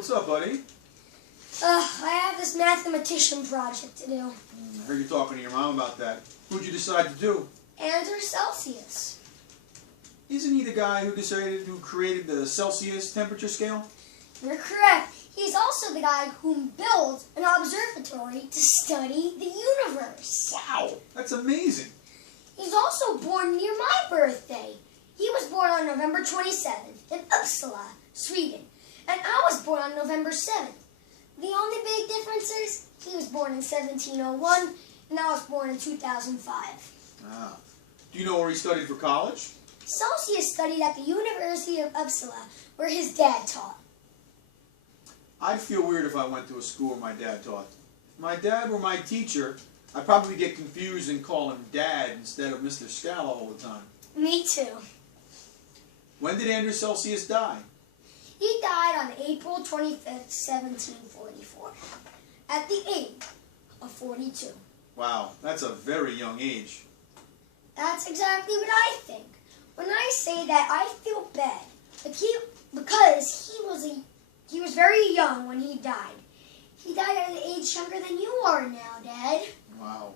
what's up, buddy? I have this mathematician project to do. I heard you talking to your mom about that. Who'd you decide to do? Andrew Celsius. Isn't he the guy who created the Celsius temperature scale? You're correct. He's also the guy who built an observatory to study the universe. Wow, that's amazing. He's also born near my birthday. He was born on November 27th in Uppsala, Sweden, and I was born on November 7th. The only big difference is he was born in 1701 and I was born in 2005. Ah. Do you know where he studied for college? Celsius studied at the University of Uppsala, where his dad taught. I'd feel weird if I went to a school where my dad taught. If my dad were my teacher, I'd probably get confused and call him Dad instead of Mr. Scala all the time. Me too. When did Andrew Celsius die? He died on April 25th, 1744, at the age of 42. Wow, that's a very young age. That's exactly what I think. When I say that, I feel bad. Because he was very young when he died. He died at an age younger than you are now, Dad. Wow.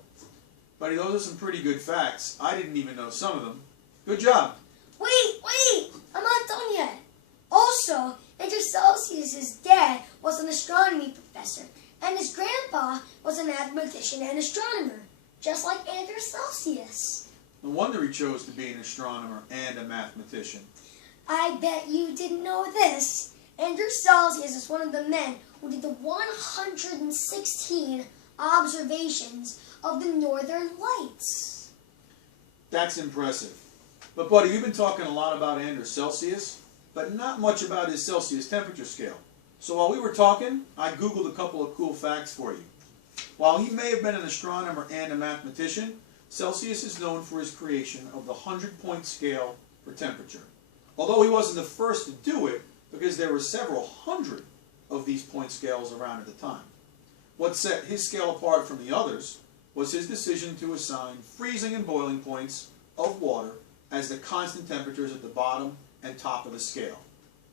Buddy, those are some pretty good facts. I didn't even know some of them. Good job. Wait! I'm not done yet. Also, Andrew Celsius' dad was an astronomy professor, and his grandpa was a mathematician and astronomer, just like Andrew Celsius. No wonder he chose to be an astronomer and a mathematician. I bet you didn't know this. Andrew Celsius is one of the men who did the 116 observations of the Northern Lights. That's impressive. But buddy, we've been talking a lot about Andrew Celsius, but not much about his Celsius temperature scale. So while we were talking, I Googled a couple of cool facts for you. While he may have been an astronomer and a mathematician, Celsius is known for his creation of the 100-point scale for temperature. Although he wasn't the first to do it, because there were several hundred of these point scales around at the time. What set his scale apart from the others was his decision to assign freezing and boiling points of water as the constant temperatures at the bottom and top of the scale.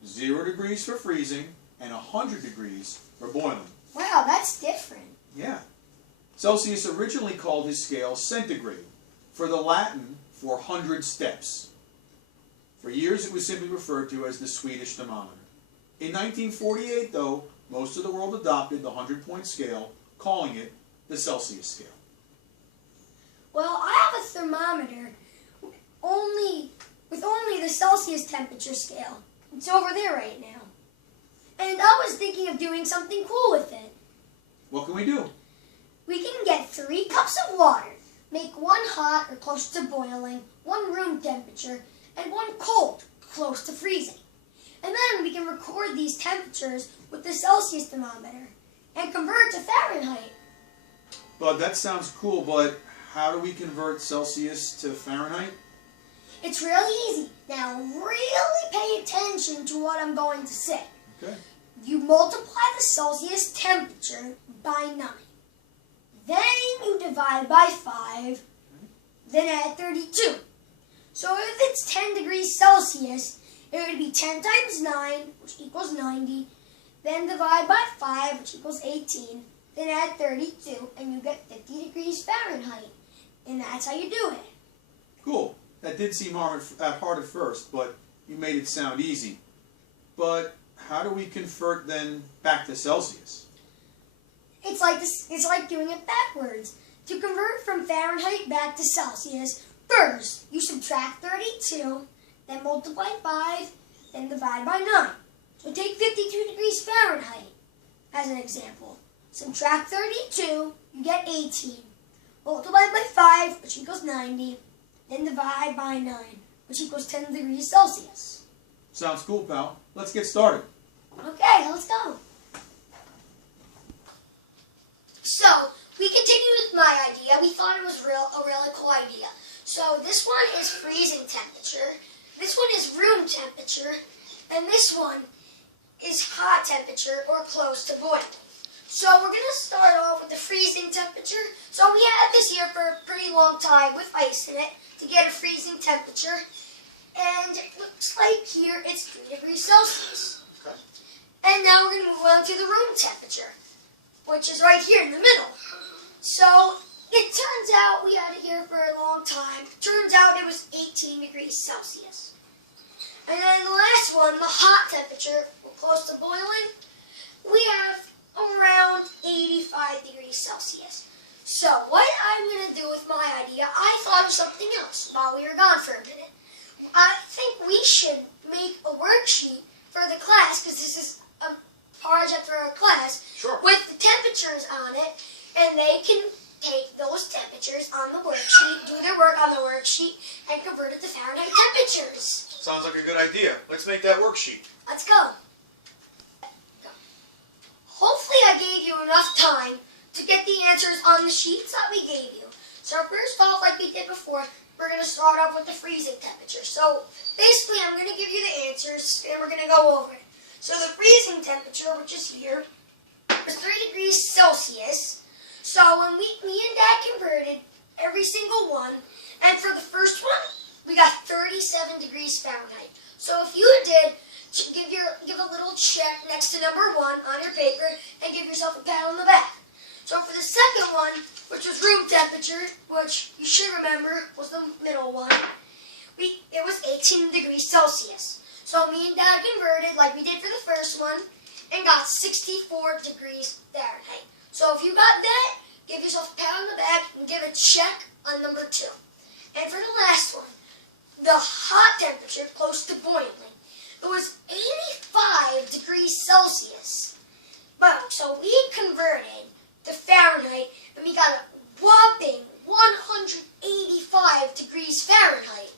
0 degrees for freezing and 100 degrees for boiling. Wow, that's different. Yeah. Celsius originally called his scale centigrade, for the Latin for 100 steps. For years it was simply referred to as the Swedish thermometer. In 1948, though, most of the world adopted the 100-point scale, calling it the Celsius scale. Well, I have a thermometer with only the Celsius temperature scale. It's over there right now. And I was thinking of doing something cool with it. What can we do? We can get 3 cups of water, make 1 hot or close to boiling, 1 room temperature, and 1 cold, close to freezing. And then we can record these temperatures with the Celsius thermometer and convert to Fahrenheit. Bud, that sounds cool, but how do we convert Celsius to Fahrenheit? It's really easy. Now really pay attention to what I'm going to say. Okay. You multiply the Celsius temperature by 9. Then you divide by 5, then add 32. So if it's 10 degrees Celsius, it would be 10 times 9, which equals 90. Then divide by 5, which equals 18. Then add 32, and you get 50 degrees Fahrenheit. And that's how you do it. Cool. That did seem hard at first, but you made it sound easy. But how do we convert then back to Celsius? It's like doing it backwards. To convert from Fahrenheit back to Celsius, first you subtract 32, then multiply 5, then divide by 9. So take 52 degrees Fahrenheit as an example. Subtract 32, you get 18. Multiply by 5, which equals 90, then divide by 9, which equals 10 degrees Celsius. Sounds cool, pal. Let's get started. Okay, let's go. So, we continued with my idea. We thought it was a really cool idea. So, this one is freezing temperature, this one is room temperature, and this one is hot temperature or close to boiling. So, we're going to start off with the freezing temperature. So, we had this here for a pretty long time with ice in it to get a freezing temperature. And it looks like here it's 3 degrees Celsius. Okay. And now we're going to move on to the room temperature, which is right here in the middle. So it turns out we had it here for a long time. It turns out it was 18 degrees Celsius. And then the last one, the hot temperature, close to boiling, we have around 85 degrees Celsius. So what I'm going to do with my idea, I thought of something else while we were gone for a minute. I think we should make a worksheet for the class, because this is a project for our class, Sure. with the temperatures on it, and they can take those temperatures on the worksheet, do their work on the worksheet, and convert it to Fahrenheit temperatures. Sounds like a good idea. Let's make that worksheet. Let's go. Hopefully I gave you enough time to get the answers on the sheets that we gave you. So first off, like we did before, we're going to start off with the freezing temperature. So basically I'm going to give you the answers and we're going to go over it. So the freezing temperature, which is here, is 3 degrees Celsius. So when me and Dad converted every single one, and for the first one, we got 37 degrees Fahrenheit. So if you did, give a little check next to number 1 on your paper and give yourself a pat on the back. So for the second one, which was room temperature, which you should remember was the middle one, it was 18 degrees Celsius. So me and Dad converted like we did for the first one and got 64 degrees Fahrenheit. So if you got that, give yourself a pat on the back and give a check on number 2. And for the last one, the hot temperature close to boiling, it was 85 degrees Celsius. But so we converted to Fahrenheit and we got a whopping 185 degrees Fahrenheit.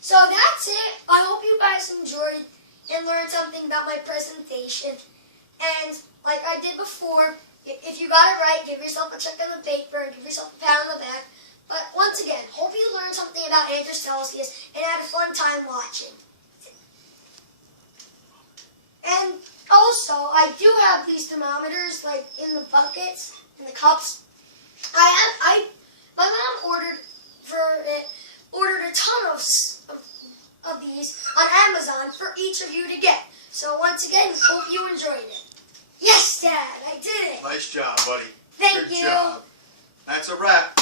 So that's it. I hope you guys enjoyed and learned something about my presentation. And like I did before, if you got it right, give yourself a check on the paper and give yourself a pat on the back. But once again, hope you learned something about Andrew Celsius and had a fun time watching. And also, I do have these thermometers like in the buckets, in the cups. My mom ordered a ton of these on Amazon for each of you to get. So once again, hope you enjoyed it. Yes, Dad, I did it. Nice job, buddy. Thank Good you. job. That's a wrap.